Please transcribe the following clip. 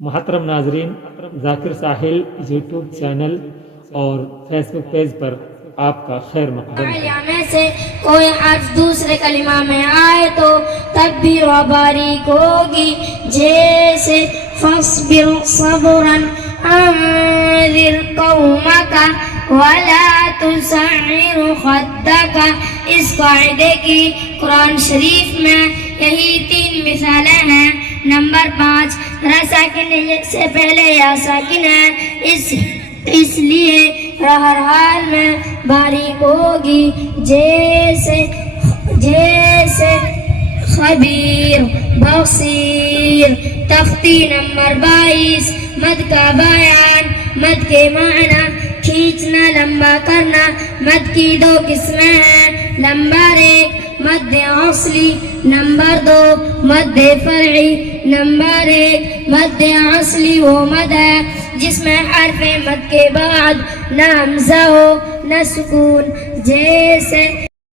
محترم ناظرین، ذاکر ساحل YouTube channel اور فیس بک پیج پر آپ کا خیر مقدم ہے۔ میں سے کوئی حرف دوسرے کلمہ میں آئے تو تب بھی وہ باریک ہوگی، جیسے فاصبر صبرا انذر قومک ولا تسعر خدک۔ اس قاعدے کی قرآن شریف میں یہی 3 مثالیں ہیں۔ نمبر 5، را ساکن سے پہلے یا ساکن ہے، اس لیے ہر حال میں باریک ہوگی، جیسے خبیر بصیر۔ تختی نمبر 22، مد کا بیان۔ مد کے معنی کھینچنا، لمبا کرنا۔ مد کی 2 قسمیں ہیں۔ نمبر 1 مد اصلی، نمبر 2 مد فرعی۔ نمبر 1 مد اصلی وہ مد ہے جس میں حرف مد کے بعد نہ حمزہ ہو نہ سکون، جیسے